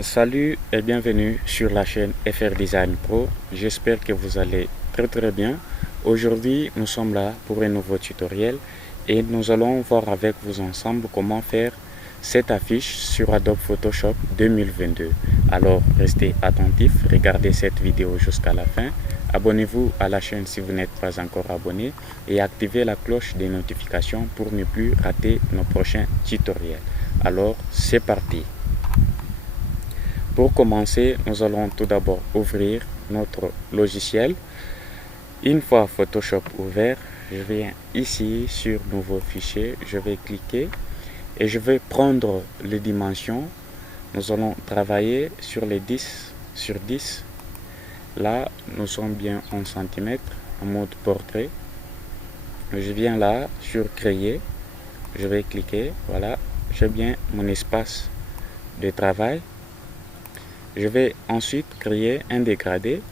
Salut et bienvenue sur la chaîne FR Design Pro. J'espère que vous allez très bien. Aujourd'hui, nous sommes là pour un nouveau tutoriel et nous allons voir avec vous ensemble comment faire cette affiche sur Adobe Photoshop 2022. Alors, restez attentifs, regardez cette vidéo jusqu'à la fin. Abonnez-vous à la chaîne si vous n'êtes pas encore abonné et activez la cloche des notifications pour ne plus rater nos prochains tutoriels. Alors, c'est parti. Pour commencer, nous allons tout d'abord ouvrir notre logiciel. Une fois Photoshop ouvert, je viens ici sur Nouveau fichier, je vais cliquer et je vais prendre les dimensions. Nous allons travailler sur les 10 sur 10. Là, nous sommes bien en centimètres, en mode portrait. Je viens là sur Créer, je vais cliquer, voilà, j'ai bien mon espace de travail. Je vais ensuite créer un dégradé.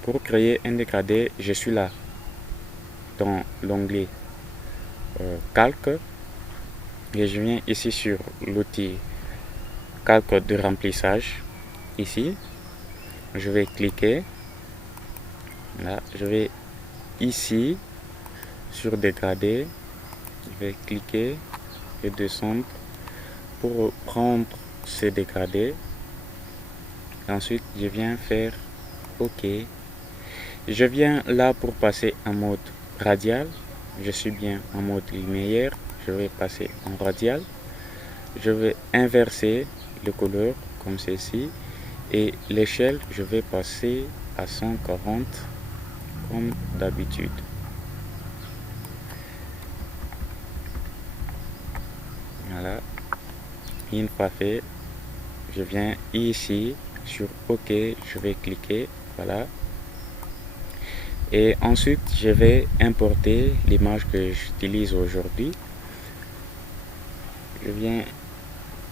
Pour créer un dégradé, je suis là dans l'onglet calque et je viens ici sur l'outil calque de remplissage. Ici, je vais cliquer. Là, je vais ici sur dégradé. Je vais cliquer et descendre pour prendre ce dégradé. Ensuite, je viens faire OK. Je viens là pour passer en mode radial. Je suis bien en mode linéaire. Je vais passer en radial. Je vais inverser les couleurs comme ceci. Et l'échelle, je vais passer à 140 comme d'habitude. Voilà. Une fois fait, je viens ici sur OK, je vais cliquer, voilà. Et ensuite, je vais importer l'image que j'utilise aujourd'hui. Je viens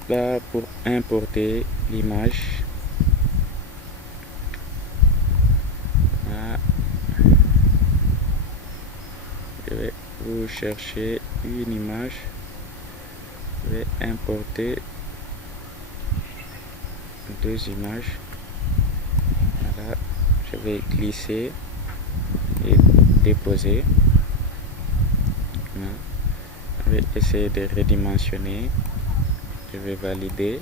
là pour importer l'image. Voilà. Je vais vous chercher une image. Je vais importer deux images. Voilà. Je vais glisser et déposer. Voilà. Je vais essayer de redimensionner. Je vais valider.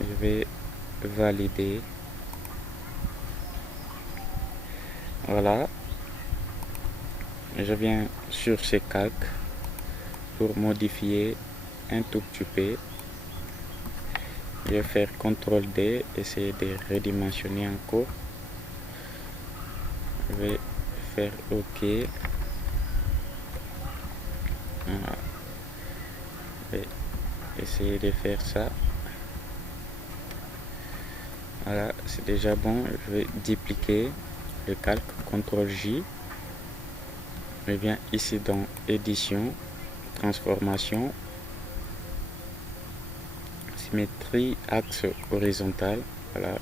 Je vais valider. Voilà. Je viens sur ce calque pour modifier un tout petit peu. Je vais faire CTRL D, essayer de redimensionner encore. Je vais faire OK. Voilà. Je vais essayer de faire ça. Voilà, c'est déjà bon. Je vais dupliquer le calque, CTRL J. Je viens ici dans Édition, Transformation, Symétrie, Axe horizontal. Voilà.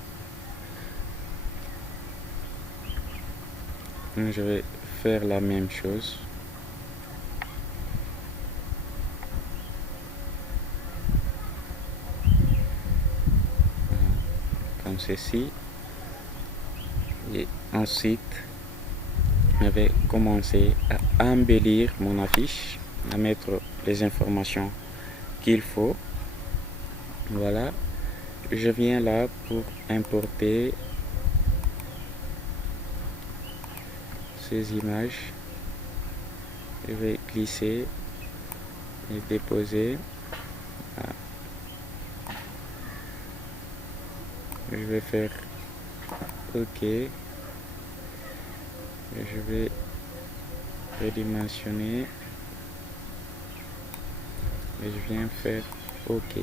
Je vais faire la même chose. Comme ceci. Et ensuite, je vais commencer à embellir mon affiche, à mettre les informations qu'il faut. Voilà. Je viens là pour importer ces images. Je vais glisser et déposer. Voilà. Je vais faire OK. Et je vais redimensionner. Et je viens faire OK.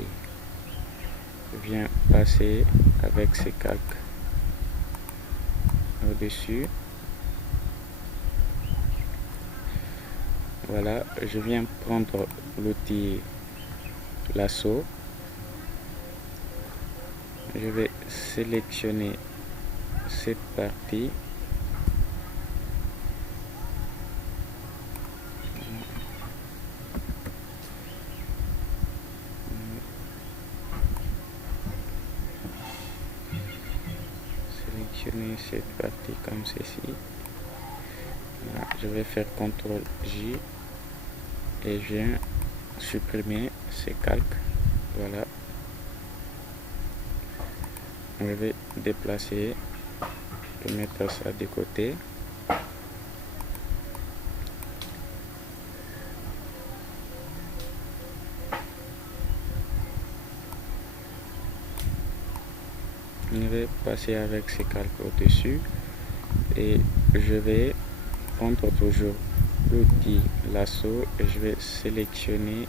Je viens passer avec ces calques au-dessus. Voilà, je viens prendre l'outil lasso. Je vais sélectionner cette partie. sélectionner cette partie comme ceci. Voilà, je vais faire CTRL J et je viens supprimer ces calques. Voilà, je vais déplacer et mettre ça de côté. Je vais passer avec ces calques au-dessus et je vais prendre toujours l'outil lasso et je vais sélectionner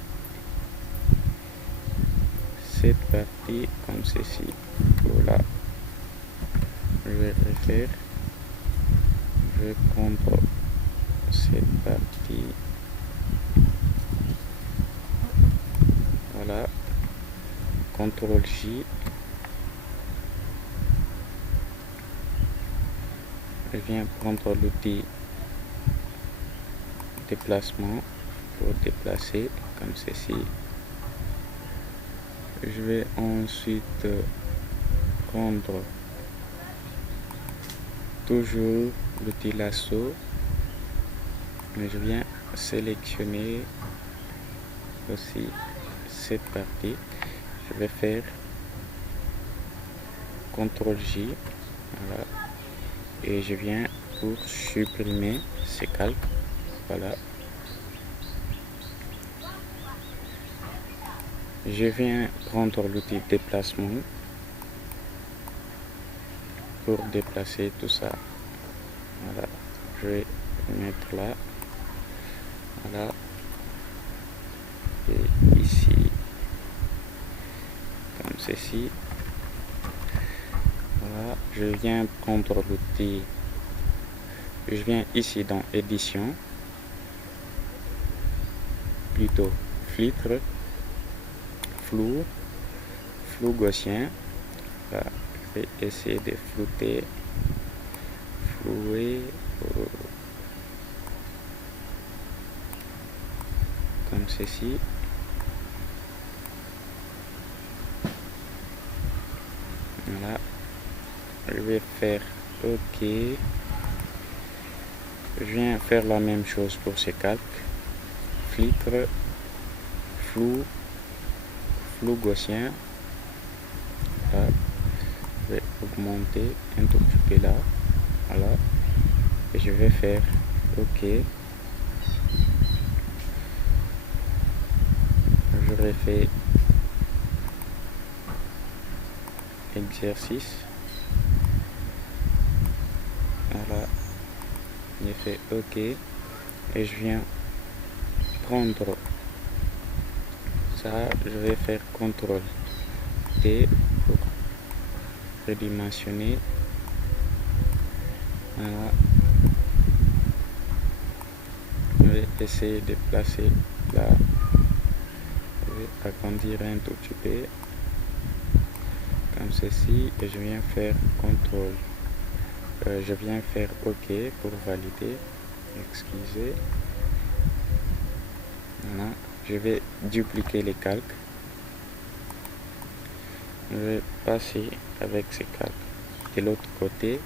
cette partie comme ceci. Voilà, je vais refaire, je vais prendre cette partie, voilà, CTRL J, je viens prendre l'outil déplacement pour déplacer comme ceci. Je vais ensuite prendre toujours l'outil lasso, mais je viens sélectionner aussi cette partie. Je vais faire CTRL J, voilà, et je viens pour supprimer ces calques. Voilà, je viens prendre l'outil déplacement pour déplacer tout ça. Voilà, je vais mettre là, voilà, et ici comme ceci. Voilà, je viens prendre l'outil, je viens ici dans édition, plutôt filtre, flou gaussien. Voilà, je vais essayer de flouer comme ceci. Voilà, je vais faire OK. Je viens faire la même chose pour ces calques. Filtre, flou gaussien. Là, je vais augmenter un tout petit peu là. Voilà, et je vais faire OK. Je refais exercice. Voilà, j'ai fait OK et je viens prendre ça. Je vais faire CTRL T pour redimensionner. Voilà, je vais essayer de placer là. Je vais agrandir un tout petit peu comme ceci et je viens faire CTRL. Je viens faire OK pour valider. Excusez. Voilà, je vais dupliquer les calques. Je vais passer avec ces calques de l'autre côté.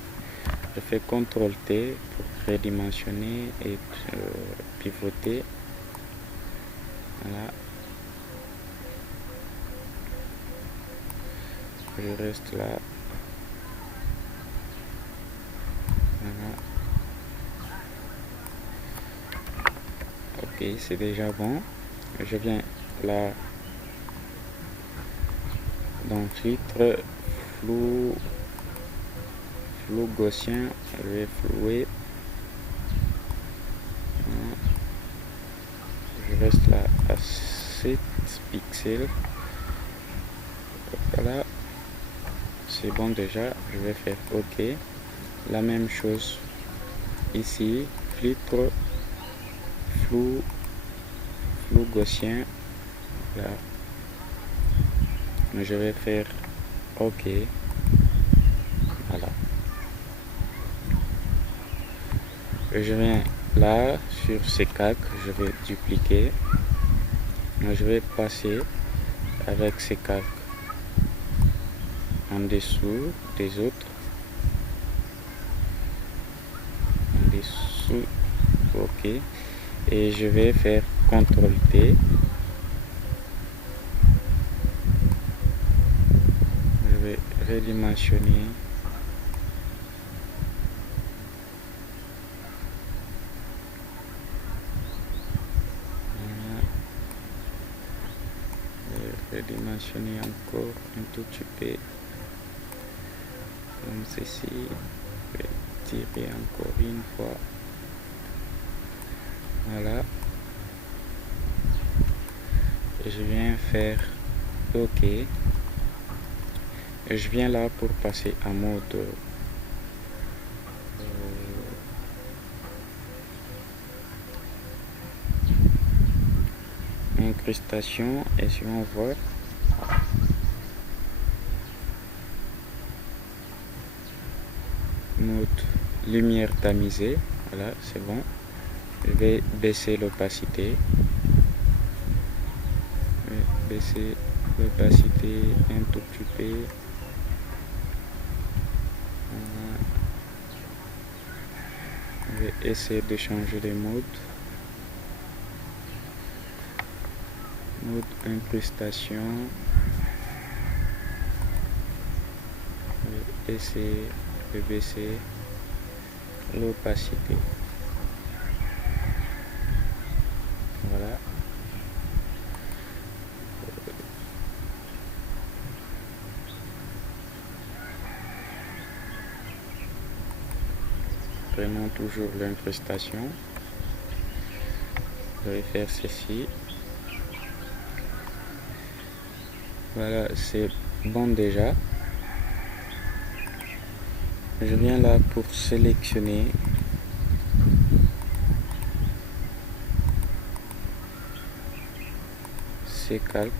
Je fais CTRL T pour redimensionner et pivoter. Voilà, je reste là. Voilà, ok, c'est déjà bon. Je viens là dans filtre, flou gaussien, je vais flouer. Voilà, je reste là à 7 pixels. Voilà, c'est bon déjà. Je vais faire OK. La même chose ici, filtre, flou gaussien. Là, je vais faire OK. Voilà, je viens là sur ces calques, je vais dupliquer. Je vais passer avec ces calques en dessous des autres. sous OK et je vais faire CTRL T. Je vais redimensionner. Redimensionner encore un tout petit peu comme ceci. Je vais tirer encore une fois. Voilà. Et je viens faire OK. Et je viens là pour passer en mode incrustation et si on voit mode lumière tamisée, voilà, c'est bon. Je vais baisser l'opacité. Baisser l'opacité un tout petit peu. Voilà. Je vais essayer de changer les modes. Mode incrustation. Je vais essayer de baisser l'opacité. Voilà. Prenons toujours l'incrustation. Je vais faire ceci. Voilà, c'est bon déjà. Je viens là pour sélectionner ces calques.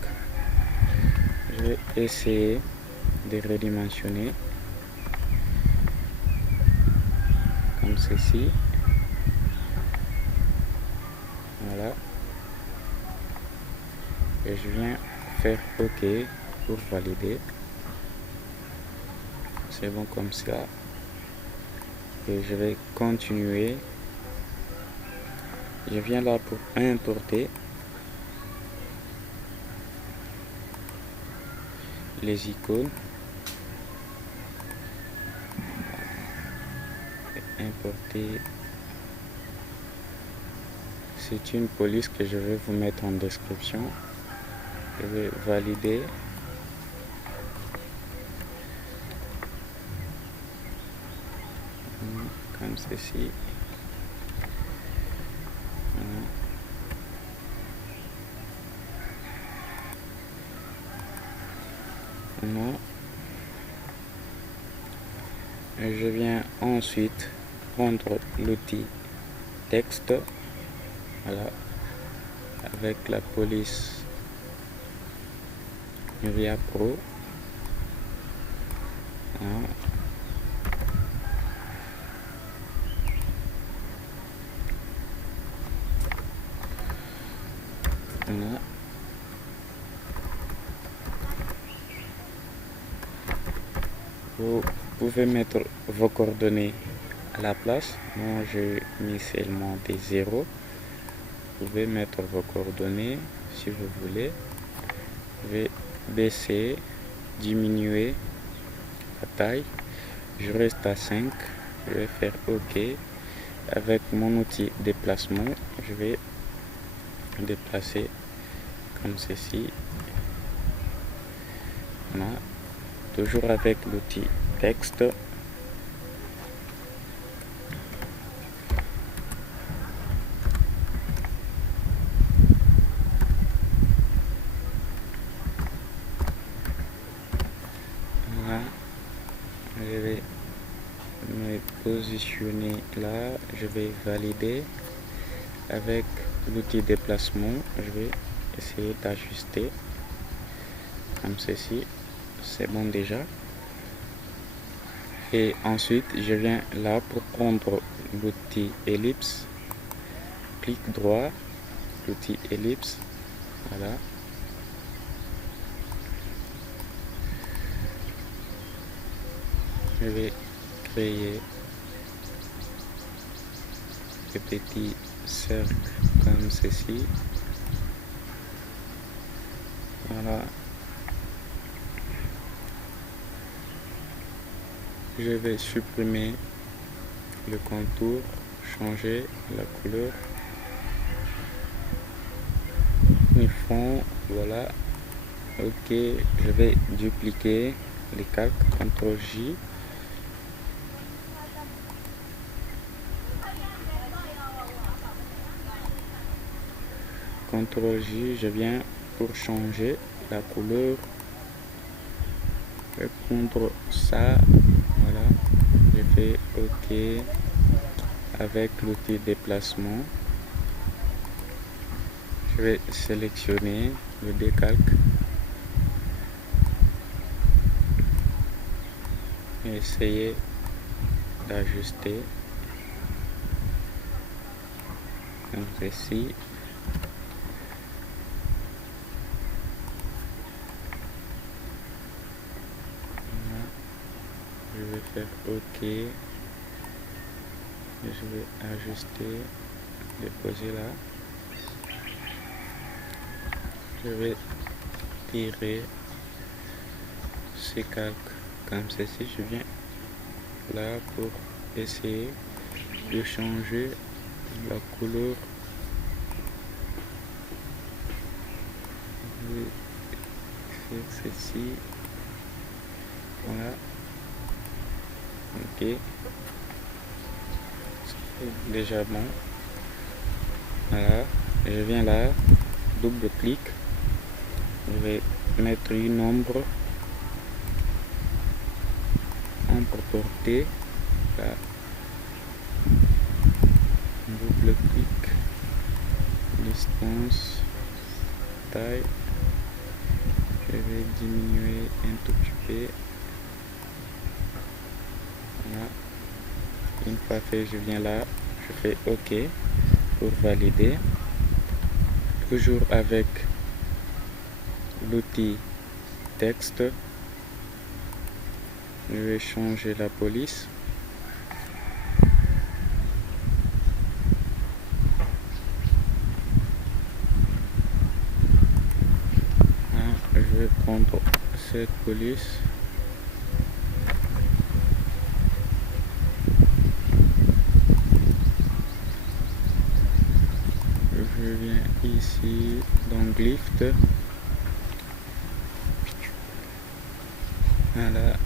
Je vais essayer de redimensionner comme ceci. Voilà. Et je viens faire OK pour valider. C'est bon comme ça. Et je vais continuer. Je viens là pour importer les icônes. Importer. C'est une police que je vais vous mettre en description. Je vais valider. Comme ceci. Non. Et je viens ensuite prendre l'outil texte. Voilà. Avec la police Nuvia Pro. Voilà. Voilà. Vous pouvez mettre vos coordonnées à la place. Moi, j'ai mis seulement des zéros. Vous pouvez mettre vos coordonnées si vous voulez. Je vais baisser, diminuer la taille. Je reste à 5. Je vais faire OK. Avec mon outil déplacement, je vais déplacer comme ceci. Voilà. Toujours avec l'outil texte. Voilà. Je vais me positionner là. Je vais valider. Avec l'outil déplacement, je vais essayer d'ajuster comme ceci. C'est bon déjà. Et ensuite, je viens là pour prendre l'outil ellipse. Clic droit, l'outil ellipse. Voilà. Je vais créer des petits cercles comme ceci. Voilà. Je vais supprimer le contour, changer la couleur. Le fond, voilà. Ok, je vais dupliquer les calques, CTRL J. CTRL J, je viens pour changer la couleur. Je vais prendre ça, voilà. Je fais OK avec l'outil déplacement. Je vais sélectionner le décalque et essayer d'ajuster comme ceci. Je vais faire OK. Je vais ajuster, déposer là. Je vais tirer ces calques comme ceci. Je viens là pour essayer de changer la couleur. Je vais faire ceci. Voilà. Ok. C'est déjà bon. Voilà. Je viens là. Double clic. Je vais mettre une ombre portée là. Double clic, distance, taille. Je vais diminuer un tout petit peu. Voilà. Une fois fait, je viens là, je fais OK pour valider. Toujours avec l'outil texte, je vais changer la police. Je vais prendre cette police. Je viens ici dans Glyph. Voilà.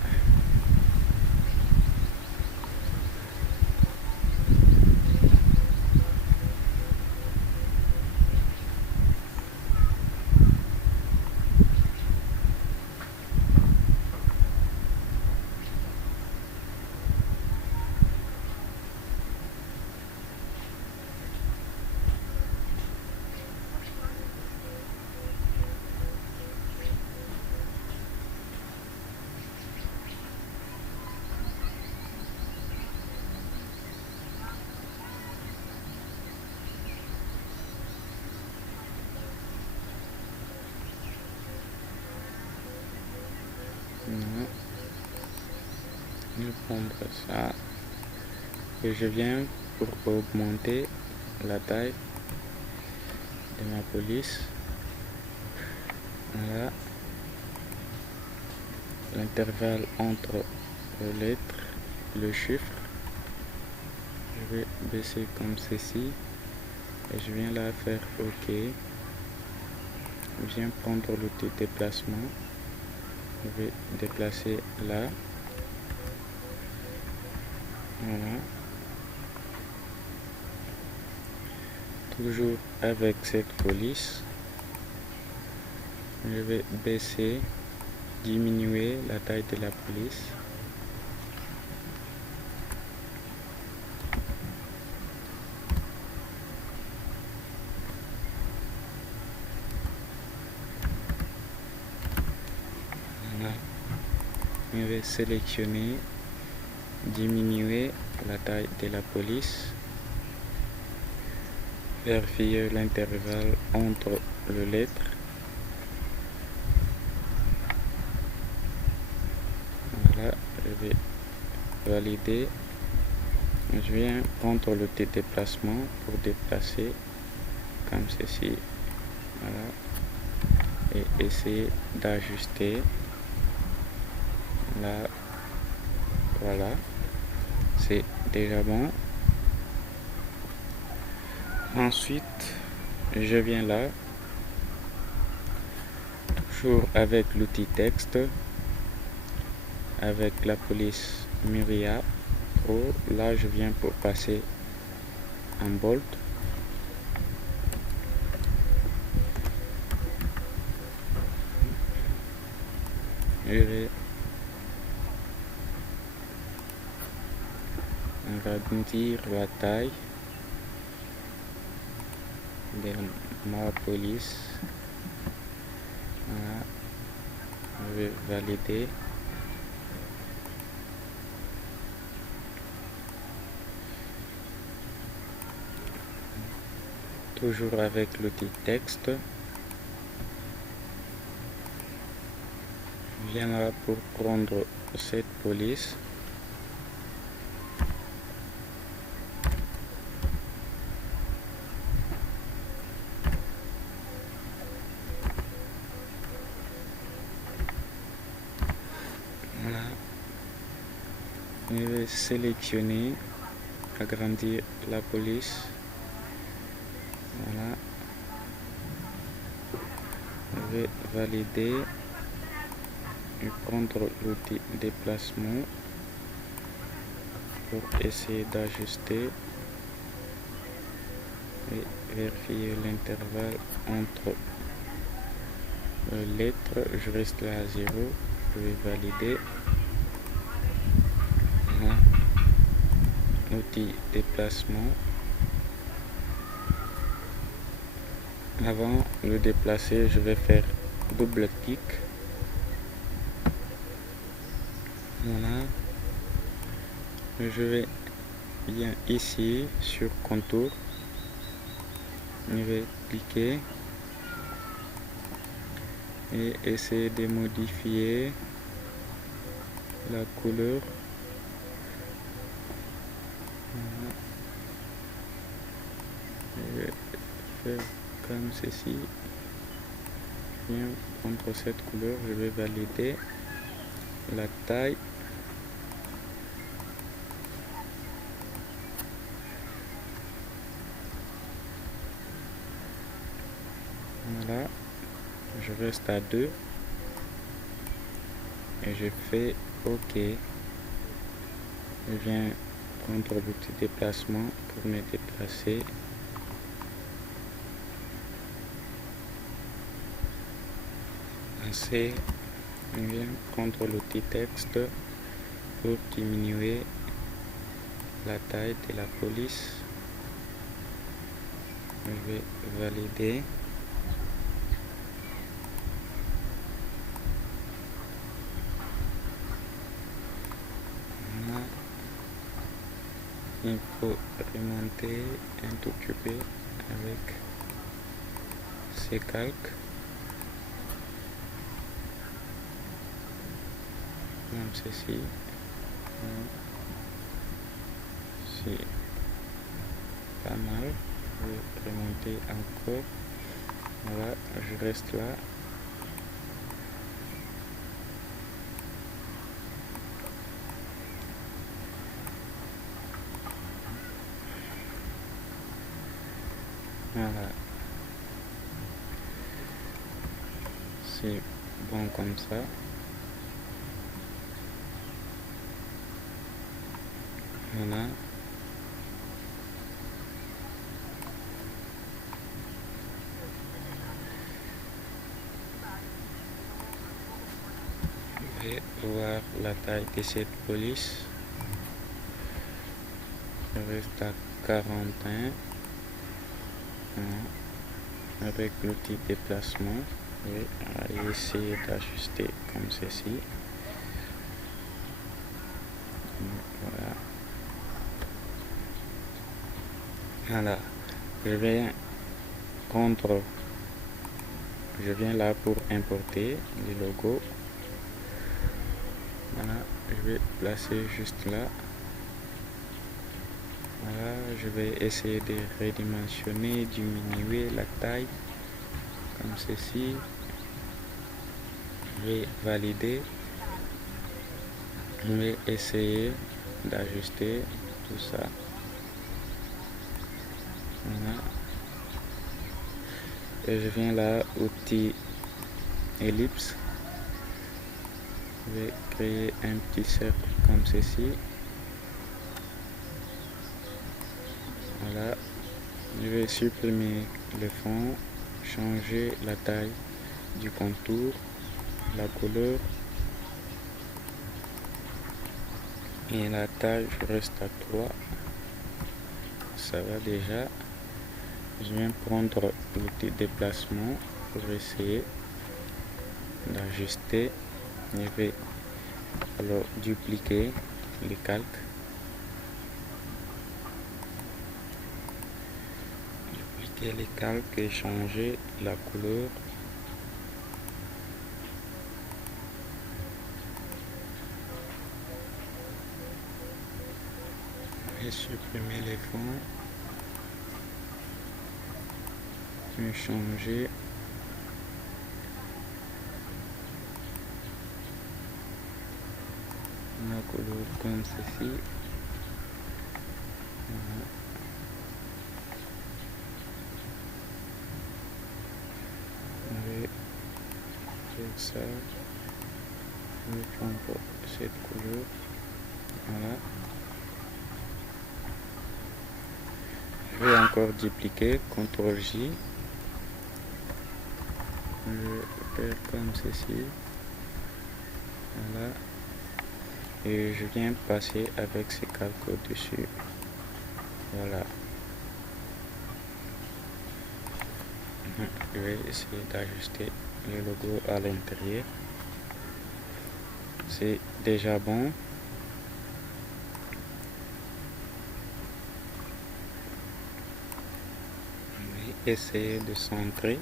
Je vais prendre ça et je viens pour augmenter la taille de ma police. Voilà. L'intervalle entre les lettres, le chiffre, je vais baisser comme ceci et je viens là faire OK. Je viens prendre l'outil déplacement, je vais déplacer là. Voilà. Toujours avec cette police, je vais baisser, diminuer la taille de la police. Voilà. Je vais sélectionner, diminuer la taille de la police, vérifier l'intervalle entre les lettres. Voilà, je vais valider. Je viens prendre l'outil déplacement pour déplacer comme ceci. Voilà. Et essayer d'ajuster là. Voilà. C'est déjà bon. Ensuite, je viens là. Toujours avec l'outil texte. Avec la police Myria Pro. Là, je viens pour passer un bolt. Je vais agrandir la taille de ma police. Voilà. Je vais valider. Toujours avec l'outil texte. Je viens là pour prendre cette police. Voilà. Je vais sélectionner, agrandir la police. Voilà. Je vais valider et prendre l'outil déplacement pour essayer d'ajuster et vérifier l'intervalle entre lettres. Je reste là à 0. Je vais valider. Voilà. L'outil déplacement. Avant de le déplacer, je vais faire double clic. Voilà. Je vais bien ici sur contour. Je vais cliquer et essayer de modifier la couleur. Voilà. Je vais faire comme ceci. Je viens prendre cette couleur. Je vais valider la taille. Voilà. Je reste à 2 et je fais OK. Je viens prendre l'outil déplacement pour me déplacer. Ainsi, je viens prendre l'outil texte pour diminuer la taille de la police. Je vais valider. Voilà. Il faut remonter un tout petit peu avec ces calques. Comme ceci. C'est pas mal. Je vais remonter encore. Voilà, je reste là. Voilà. C'est bon comme ça. Voilà. Je vais voir la taille de cette police. Je reste à 41. Voilà. Avec l'outil déplacement, je vais essayer d'ajuster comme ceci. Voilà. Voilà. Je viens là pour importer le logo. Voilà, je vais placer juste là. Voilà, je vais essayer de redimensionner, diminuer la taille comme ceci. Je vais valider. Je vais essayer d'ajuster tout ça. Voilà. Et je viens là, outil ellipse. Je vais créer un petit cercle comme ceci. Voilà. Je vais supprimer le fond, changer la taille du contour, la couleur. Et la taille, je reste à 3. Ça va déjà. Je viens prendre l'outil déplacement pour essayer d'ajuster. Je vais alors dupliquer les calques. Dupliquer les calques et changer la couleur. Je vais supprimer les fonds. Je vais changer la couleur comme ceci. Voilà. Je vais faire ça. Je vais prendre cette couleur. Voilà. Je vais encore dupliquer, CTRL-J. Je vais faire comme ceci. Voilà. Et je viens passer avec ces calques au-dessus. Voilà. Je vais essayer d'ajuster le logo à l'intérieur. C'est déjà bon. Je vais essayer de centrer.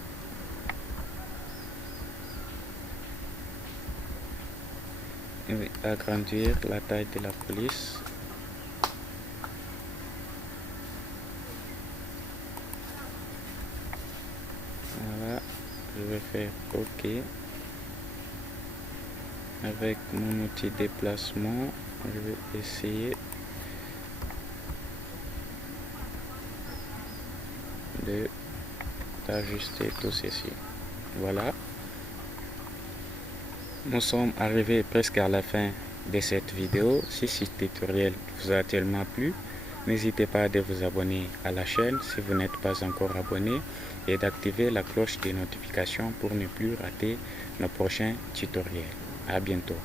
Je vais agrandir la taille de la police. Voilà, je vais faire OK. Avec mon outil déplacement, je vais essayer d'ajuster tout ceci. Voilà. Nous sommes arrivés presque à la fin de cette vidéo. Si ce tutoriel vous a tellement plu, n'hésitez pas à vous abonner à la chaîne si vous n'êtes pas encore abonné et d'activer la cloche des notifications pour ne plus rater nos prochains tutoriels. À bientôt.